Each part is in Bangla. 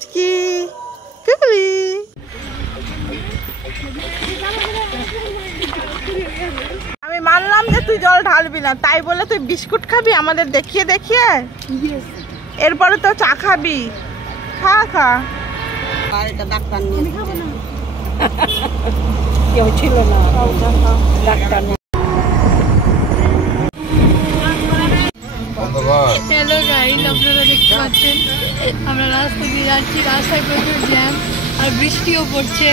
পুচকি কুকুলি। আমি মানলাম যে তুই জল ঢালবি না, তাই বলে তুই বিস্কুট খাবি আমাদের দেখিয়ে দেখিয়ে। এরপরে তো চা খাবি, খা খা। ডাক্তার নিয়ে খাবো না, কেউ ছিল না ডাক্তার। হ্যালো গাইস, আপনারা দেখতে পাচ্ছেন আমরা রাস্তা দিয়ে যাচ্ছি, রাস্তায় প্রচুর জ্যাম আর বৃষ্টিও পড়ছে,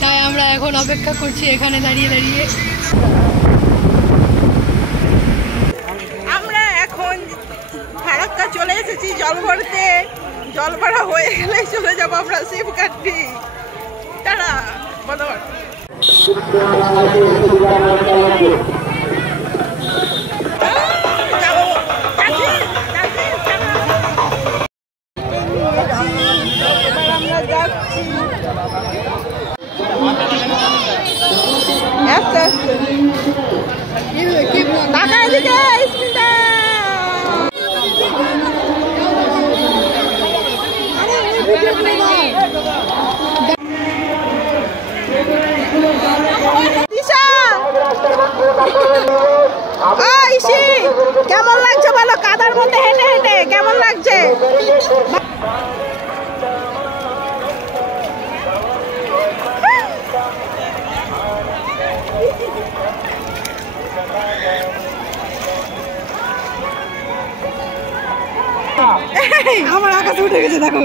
তাই আমরা এখন অপেক্ষা করছি এখানে দাঁড়িয়ে দাঁড়িয়ে। আমরা এখন ফারাক্কা চলে এসেছি জল ভরতে। জল ভরা হয়ে গেলে চলে যাবো আমরা শিবকাঠি। তারা বদর কেমন লাগছে বলো? কাদার মধ্যে হেঁটে হেঁটে কেমন লাগছে? আমার আকাশে উঠে গেছে, দেখো।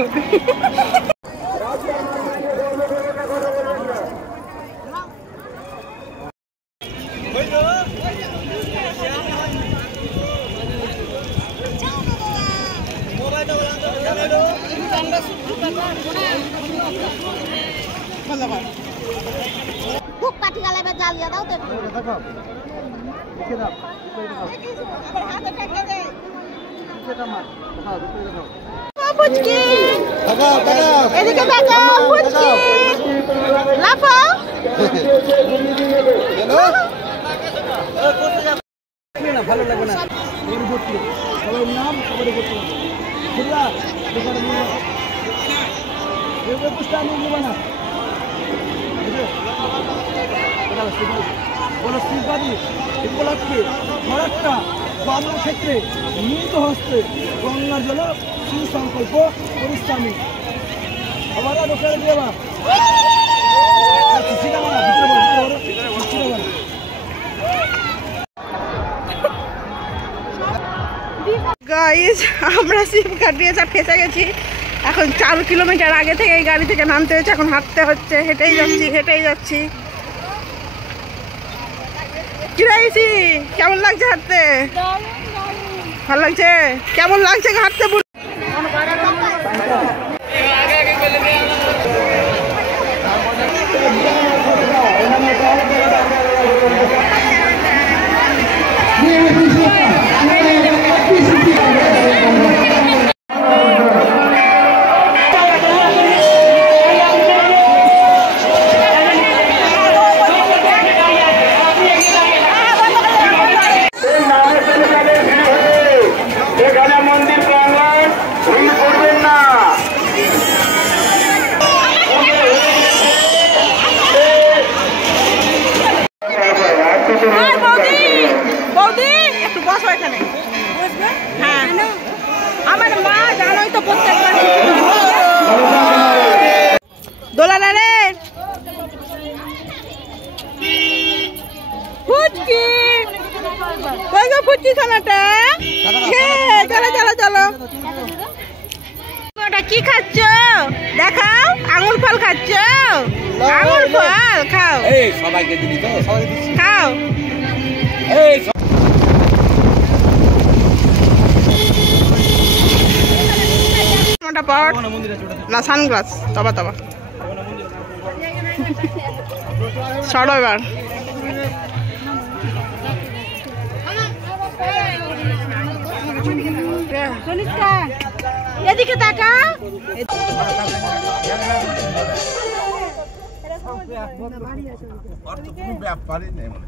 এদিকে তাকাও পুচকি, লাফাও। ভালো লাগবে না, নাম সবারই করতে হবে। ফারাক্কা কর্মক্ষেত্রে নিহিত হস্তে গঙ্গা জল সুসংকল্প পরিশ্রমী हमारा रोकड़ देवा গাইস, আমরা শিবঘাট দিয়ে ফেসে গেছি। এখন 4 কিলোমিটার আগে থেকে এই গাড়ি থেকে নামতে হয়েছে, এখন হাঁটতে হচ্ছে। হেঁটেই যাচ্ছি। কি রাইছি, কেমন লাগছে হাঁটতে? ভালো লাগছে? কেমন লাগছে হাঁটতে? কি খাচ্ছ দেখাও? আঙুর ফল খাচ্ছ? আঙুর ফল খাও। সবাইকে দিবি তো? খাও। না সানগ্লাস তবা সরো এবার। এদিকে তাকা। ব্যাপারই নেই মানে।